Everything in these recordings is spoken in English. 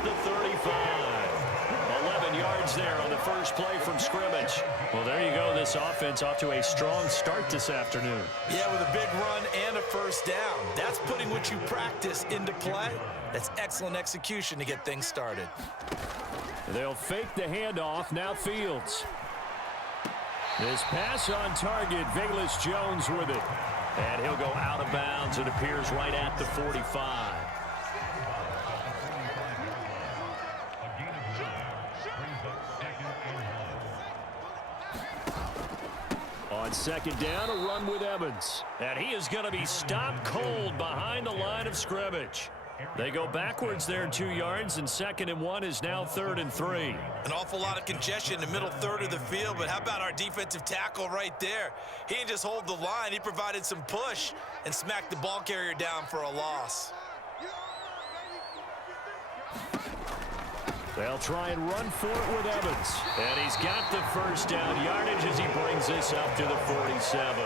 past the 35. 11 yards there on the first play from scrimmage. Well, there you go. This offense off to a strong start this afternoon. Yeah, with a big run and a first down. That's putting what you practice into play. That's excellent execution to get things started. They'll fake the handoff. Now Fields. This pass on target. Velus Jones with it. And he'll go out of bounds. It appears right at the 45. On second down, a run with Evans. And he is going to be stopped cold behind the line of scrimmage. They go backwards there 2 yards, and 2nd and 1 is now 3rd and 3. An awful lot of congestion in the middle third of the field, but how about our defensive tackle right there? He didn't just hold the line. He provided some push and smacked the ball carrier down for a loss. They'll try and run for it with Evans. And he's got the first down yardage as he brings this up to the 47.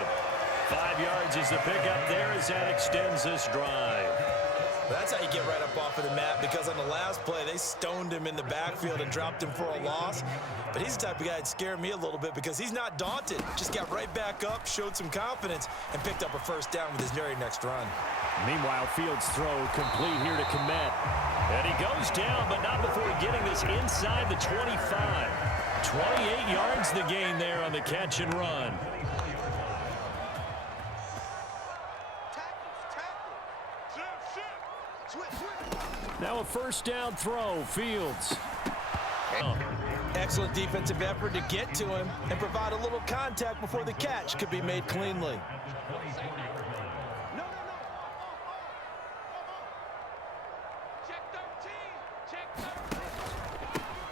5 yards is the pickup there as that extends this drive. That's how you get right up off of the mat, because on the last play, they stoned him in the backfield and dropped him for a loss. But he's the type of guy that scared me a little bit because he's not daunted. Just got right back up, showed some confidence, and picked up a first down with his very next run. Meanwhile, Fields' throw complete here to Kmet. And he goes down, but not before getting this inside the 25. 28 yards the gain there on the catch and run. Now a first down throw, Fields. Excellent defensive effort to get to him and provide a little contact before the catch could be made cleanly.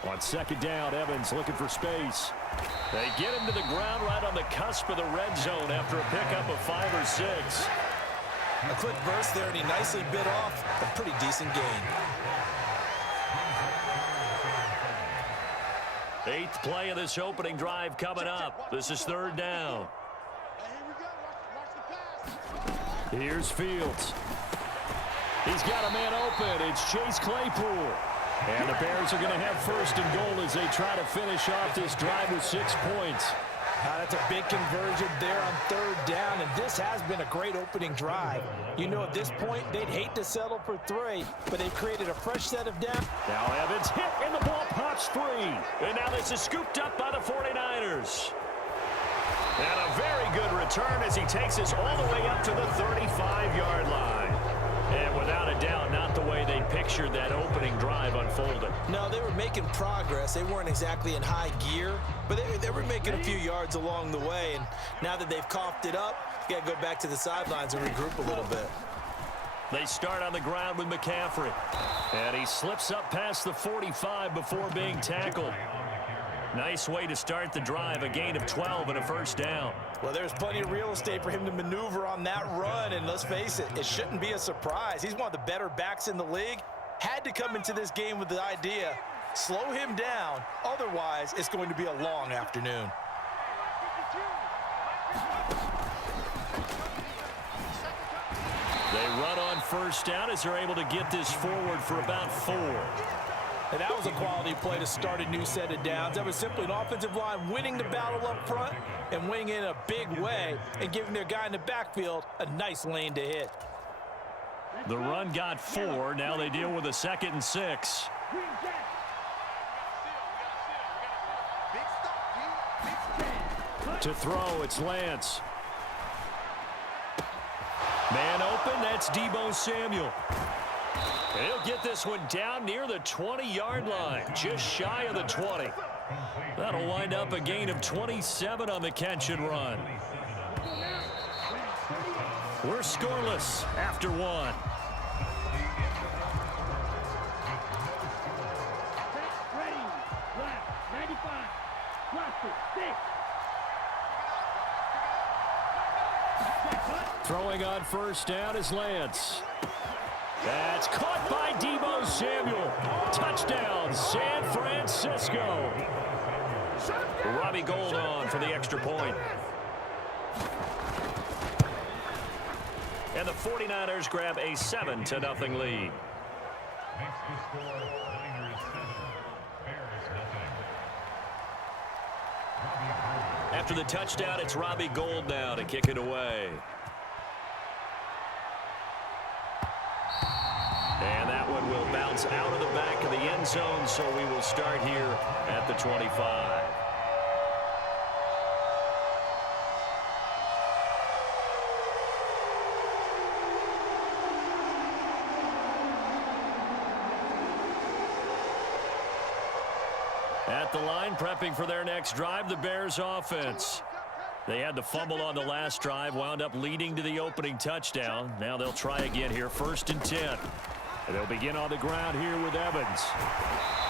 On second down, Evans looking for space. They get him to the ground right on the cusp of the red zone after a pickup of 5 or 6. A quick burst there, and he nicely bit off a pretty decent gain. 8th play of this opening drive coming up. This is 3rd down. Here's Fields. He's got a man open. It's Chase Claypool. And the Bears are going to have 1st and goal as they try to finish off this drive with 6 points. That's a big conversion there on 3rd down, and this has been a great opening drive. You know, at this point, they'd hate to settle for 3, but they've created a fresh set of downs. Now Evans hit, and the ball pops free. And now this is scooped up by the 49ers. And a very good return as he takes us all the way up to the 35-yard line. And without a doubt, not the way they pictured that opening drive unfolded. No, they were making progress. They weren't exactly in high gear, but they were making a few yards along the way. And now that they've coughed it up, you got to go back to the sidelines and regroup a little bit. They start on the ground with McCaffrey. And he slips up past the 45 before being tackled. Nice way to start the drive, a gain of 12 and a first down. Well, there's plenty of real estate for him to maneuver on that run, and let's face it, it shouldn't be a surprise. He's one of the better backs in the league. Had to come into this game with the idea, slow him down, otherwise it's going to be a long afternoon. They run on first down as they're able to get this forward for about 4. And that was a quality play to start a new set of downs. That was simply an offensive line winning the battle up front and winning in a big way and giving their guy in the backfield a nice lane to hit. The run got 4. Now they deal with a 2nd and 6. To throw, it's Lance. Man open, that's Deebo Samuel. He'll get this one down near the 20-yard line, just shy of the 20. That'll wind up a gain of 27 on the catch and run. We're scoreless after 1. Throwing on first down is Lance. That's caught by Deebo Samuel. Touchdown, San Francisco. Robbie Gould on for the extra point. And the 49ers grab a 7-0 lead. After the touchdown, it's Robbie Gould now to kick it away. And that one will bounce out of the back of the end zone, so we will start here at the 25. At the line, prepping for their next drive, the Bears offense. They had the fumble on the last drive, wound up leading to the opening touchdown. Now they'll try again here, 1st and 10. And they'll begin on the ground here with Evans.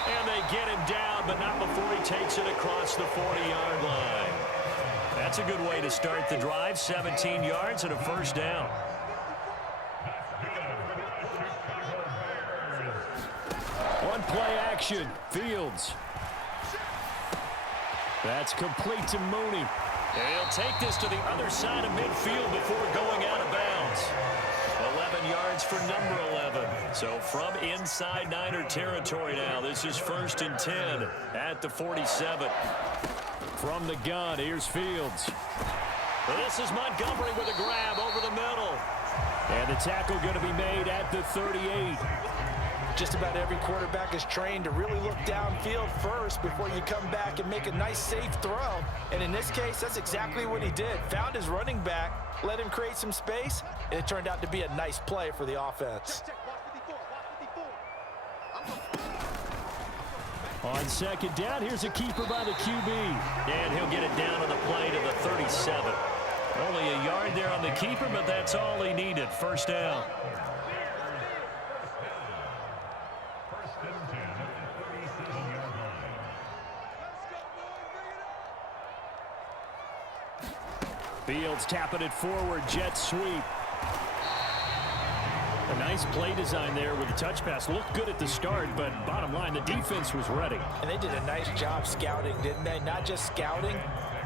And they get him down, but not before he takes it across the 40-yard line. That's a good way to start the drive, 17 yards and a 1st down. On play action, Fields. That's complete to Mooney. And he'll take this to the other side of midfield before going out of bounds. 11 yards for number 11. So from inside Niner territory now, this is 1st and 10 at the 47. From the gun, here's Fields. This is Montgomery with a grab over the middle. And the tackle going to be made at the 38. Just about every quarterback is trained to really look downfield first before you come back and make a nice, safe throw. And in this case, that's exactly what he did. Found his running back, let him create some space, and it turned out to be a nice play for the offense. On 2nd down, here's a keeper by the QB. And he'll get it down on the play to the 37. Only a yard there on the keeper, but that's all he needed. 1st down. Fields tapping it forward, jet sweep. A nice play design there with the touch pass. Looked good at the start, but bottom line, the defense was ready. And they did a nice job scouting, didn't they? Not just scouting,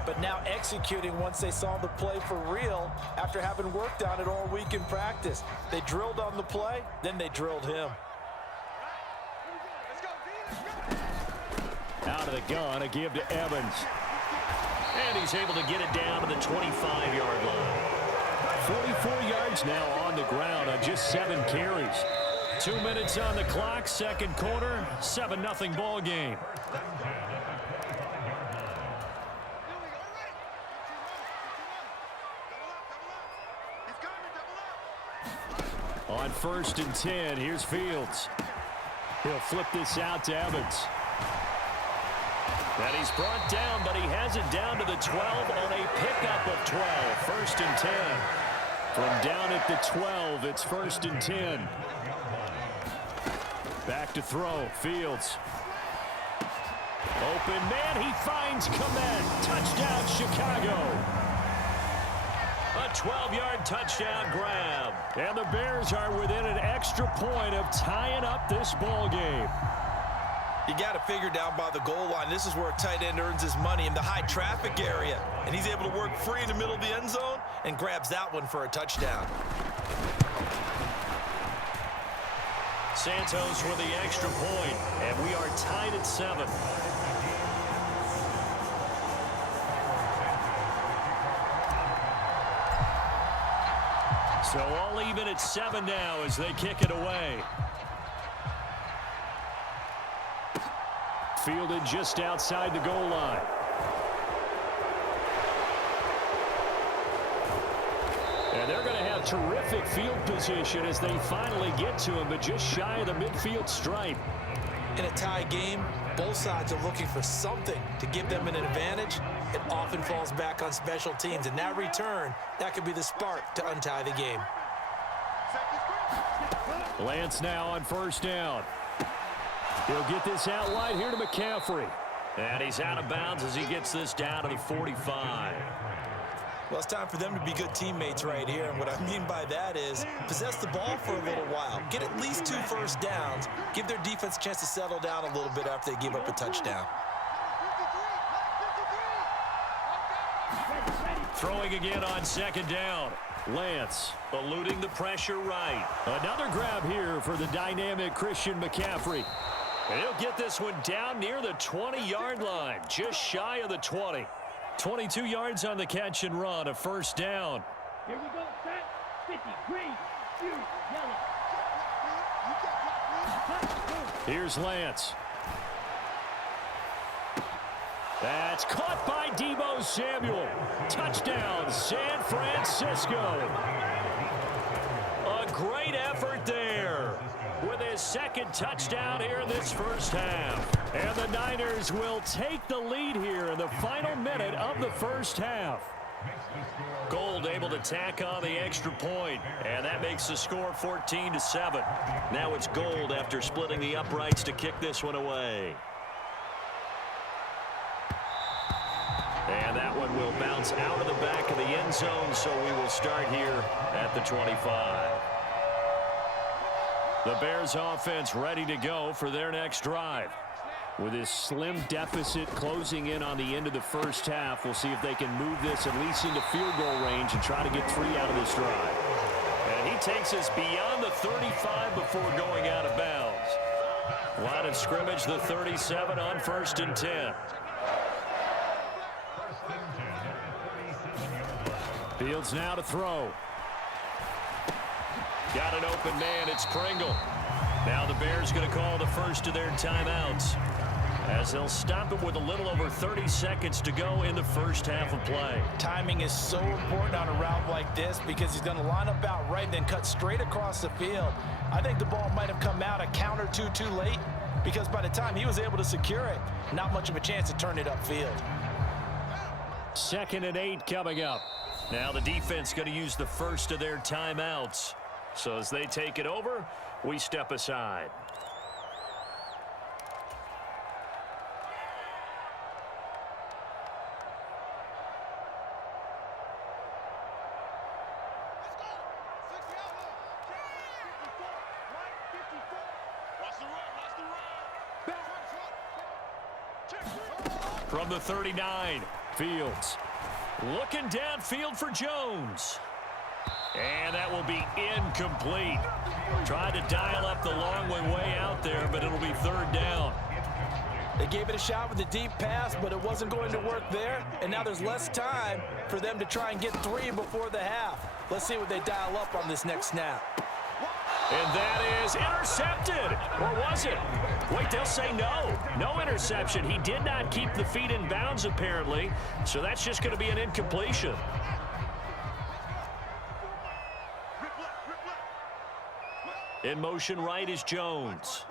but now executing once they saw the play for real after having worked on it all week in practice. They drilled on the play, then they drilled him. Out of the gun, a give to Evans. And he's able to get it down to the 25-yard line. 44 yards now on the ground on just 7 carries. 2 minutes on the clock, 2nd quarter, 7-0 ball game. On 1st and 10, here's Fields. He'll flip this out to Evans. And he's brought down, but he has it down to the 12 on a pickup of 12. 1st and 10. From down at the 12, it's 1st and 10. Back to throw, Fields. Open man, he finds Komet. Touchdown, Chicago. A 12-yard touchdown grab. And the Bears are within an extra point of tying up this ball game. You got to figure down by the goal line. This is where a tight end earns his money in the high traffic area. And he's able to work free in the middle of the end zone and grabs that one for a touchdown. Santos with the extra point, and we are tied at 7. So all even at 7 now as they kick it away. Fielded just outside the goal line. And they're going to have terrific field position as they finally get to him, but just shy of the midfield stripe. In a tie game, both sides are looking for something to give them an advantage. It often falls back on special teams, and that return, that could be the spark to untie the game. Lance now on 1st down. He'll get this out wide here to McCaffrey. And he's out of bounds as he gets this down to the 45. Well, it's time for them to be good teammates right here. And what I mean by that is possess the ball for a little while. Get at least 2 first downs. Give their defense a chance to settle down a little bit after they give up a touchdown. Throwing again on 2nd down. Lance eluding the pressure right. Another grab here for the dynamic Christian McCaffrey. And he'll get this one down near the 20-yard line, just shy of the 20. 22 yards on the catch and run, a first down. Here we go, set. 50, green, blue, yellow. Here's Lance. That's caught by Deebo Samuel. Touchdown, San Francisco. A great effort there with his second touchdown here in this first half. And the Niners will take the lead here in the final minute of the first half. Gold able to tack on the extra point, and that makes the score 14-7. Now it's Gold after splitting the uprights to kick this one away. And that one will bounce out of the back of the end zone, so we will start here at the 25. The Bears offense ready to go for their next drive. With this slim deficit closing in on the end of the first half, we'll see if they can move this at least into field goal range and try to get 3 out of this drive. And he takes us beyond the 35 before going out of bounds. Line of scrimmage, the 37 on 1st and 10. Fields now to throw. Got an open man, it's Pringle. Now the Bears going to call the first of their timeouts, as they'll stop it with a little over 30 seconds to go in the first half of play. Timing is so important on a route like this because he's going to line up out right and then cut straight across the field. I think the ball might have come out a count or two too late, because by the time he was able to secure it, not much of a chance to turn it upfield. 2nd and 8 coming up. Now the defense going to use the first of their timeouts. So as they take it over, we step aside. From the 39, Fields looking downfield for Jones. And that will be incomplete. Tried to dial up the long way out there, but it'll be 3rd down. They gave it a shot with a deep pass, but it wasn't going to work there. And now there's less time for them to try and get 3 before the half. Let's see what they dial up on this next snap. And that is intercepted. Or was it? Wait, they'll say no. No interception. He did not keep the feet in bounds, apparently. So that's just going to be an incompletion. In motion right is Jones.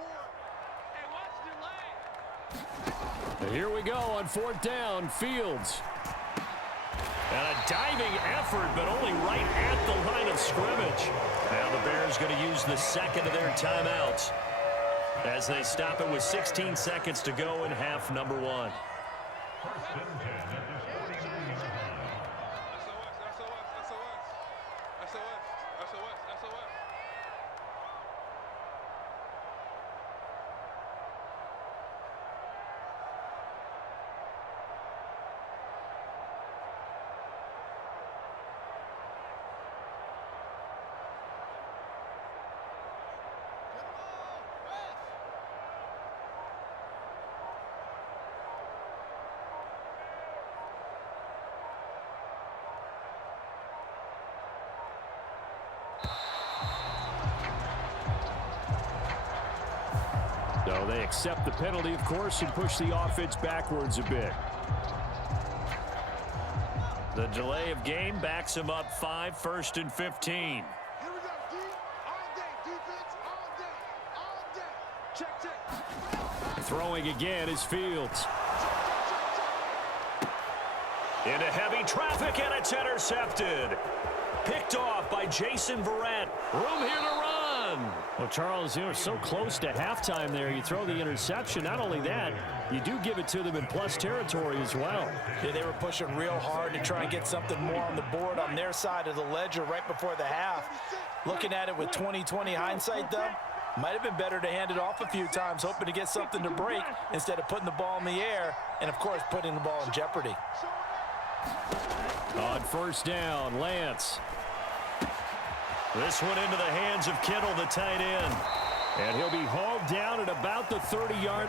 Here we go on 4th down, Fields. And a diving effort, but only right at the line of scrimmage. Now the Bears going to use the second of their timeouts as they stop it with 16 seconds to go in half number 1. So they accept the penalty, of course, and push the offense backwards a bit. The delay of game backs him up 5, 1st and 15. Here we go, D. All day, defense, all day. Check, check. Throwing again is Fields. Into heavy traffic, and it's intercepted. Picked off by Jason Verrett. Room here to run. Well, Charles, you know, so close to halftime there. You throw the interception. Not only that, you do give it to them in plus territory as well. Yeah, they were pushing real hard to try and get something more on the board on their side of the ledger right before the half. Looking at it with 20/20 hindsight, though, might have been better to hand it off a few times, hoping to get something to break instead of putting the ball in the air and, of course, putting the ball in jeopardy. On 1st down, Lance. This one into the hands of Kittle, the tight end. And he'll be hauled down at about the 30-yard